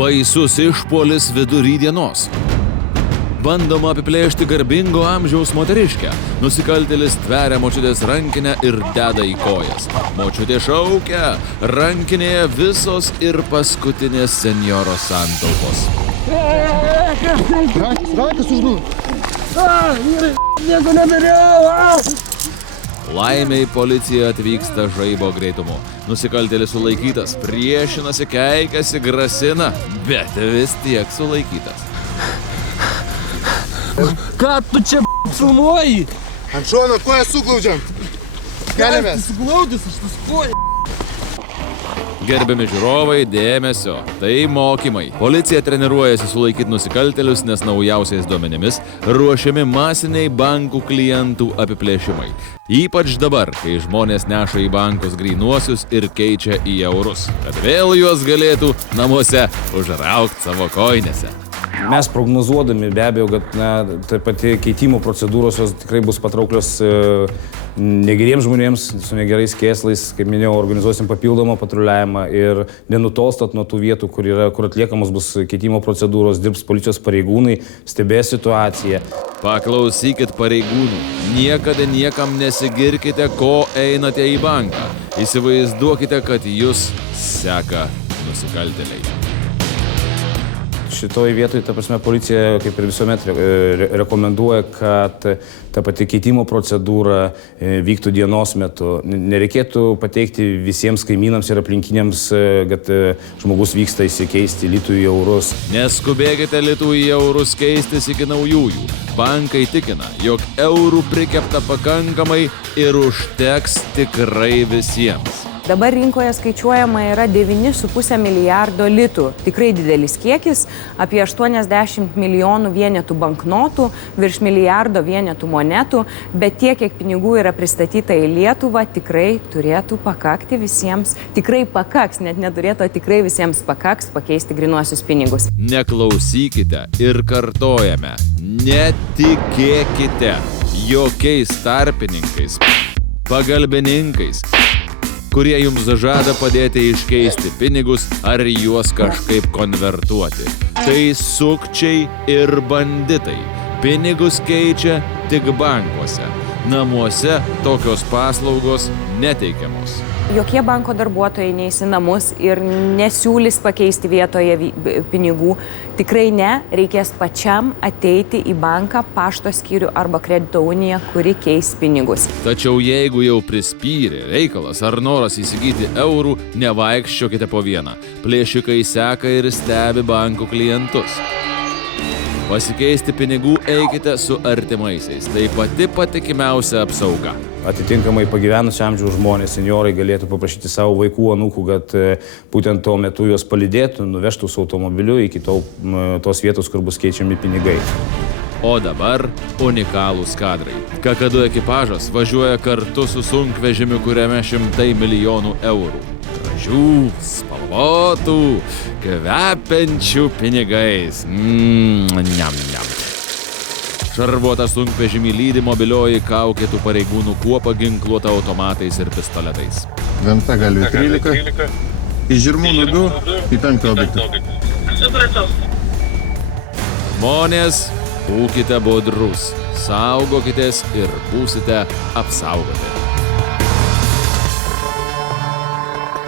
Baisus išpuolis vidury dienos. Bandoma apiplėšti garbingo amžiaus moteriškę. Nusikaltėlis tveria močiutės rankinę ir deda į kojas. Močiutė šaukia, rankinėje visos ir paskutinės senjoro santaupos. Rankas uždų. Nieko nedariau! Laimiai policija atvyksta žaibo greitumu. Nusikaltėlis sulaikytas, priešinasi, keikiasi, grasina, bet vis tiek sulaikytas. Ką tu čia filmuoji? Ant šono koją suglaudžiam. Keliamės. Suglaudys, aš tas koją. Gerbiami žiūrovai, dėmesio. Tai mokymai. Policija treniruojasi sulaikyti nusikaltėlius, nes naujausiais duomenimis ruošiami masiniai bankų klientų apiplėšimai. Ypač dabar, kai žmonės neša į bankus grynuosius ir keičia į eurus, kad vėl juos galėtų namuose užraukti savo koinėse. Mes prognozuodami be abejo, kad ta pati keitimo procedūros jos tikrai bus patrauklios negeriems žmonėms, su negerais kėslais, kaip minėjau, organizuosim papildomą patruliavimą ir nenutolstat nuo tų vietų, kur atliekamos bus keitimo procedūros, dirbs policijos pareigūnai, stebės situaciją. Paklausykit pareigūnų, niekada niekam nesigirkite, ko einate į banką. Įsivaizduokite, kad jūs seka nusikaltėliai. Šitoje vietoje, ta prasme, policija, kaip ir visuomet, rekomenduoja, kad ta pati keitimo procedūra vyktų dienos metu. Nereikėtų pateikti visiems kaimynams ir aplinkiniams, kad žmogus vyksta įsikeisti litų į eurus. Neskubėkite litų į eurus keistis iki naujųjų. Bankai tikina, jog eurų prikepta pakankamai ir užteks tikrai visiems. Dabar rinkoje skaičiuojama yra 9,5 milijardo litų. Tikrai didelis kiekis, apie 80 milijonų vienetų banknotų, virš milijardo vienetų monetų, bet tiek, kiek pinigų yra pristatyta į Lietuvą, tikrai turėtų pakakti visiems. Tikrai pakaks, net neturėtų, tikrai visiems pakaks pakeisti grynuosius pinigus. Neklausykite ir kartojame, netikėkite jokiais tarpininkais, pagalbininkais, kurie jums žada padėti iškeisti pinigus ar juos kažkaip konvertuoti. Tai sukčiai ir banditai. Pinigus keičia tik bankuose. Namuose tokios paslaugos neteikiamos. Jokie banko darbuotojai neis į namus ir nesiūlys pakeisti vietoje pinigų. Tikrai ne, reikės pačiam ateiti į banką, pašto skyrių arba kredito uniją, kuri keis pinigus. Tačiau jeigu jau prispyrė reikalas ar noras įsigyti eurų, nevaikščiokite po vieną. Plėšikai seka ir stebi bankų klientus. Pasikeisti pinigų eikite su artimaisiais. Tai pati patikimiausia apsauga. Atitinkamai pagyvenusio amžiaus žmonės, senjorai galėtų paprašyti savo vaikų, anūkų, kad būtent tuo metu juos palydėtų, nuvežtų su automobiliu iki tos vietos, kur bus keičiami pinigai. O dabar unikalūs kadrai. Kakadu ekipažas važiuoja kartu su sunkvežimiu, kuriame 100 milijonų eurų. Gražių, spalvotų, kvepiančių pinigais. Niam. Šarvuotą sunkvežimį lydi mobilioji kaukėtų pareigūnų kuopa ginkluota automatais ir pistoletais. Venta galvė 13, iš Žirmūnų 2 į 5 objektą. Žmonės, būkite budrus, saugokitės ir būsite apsaugoti.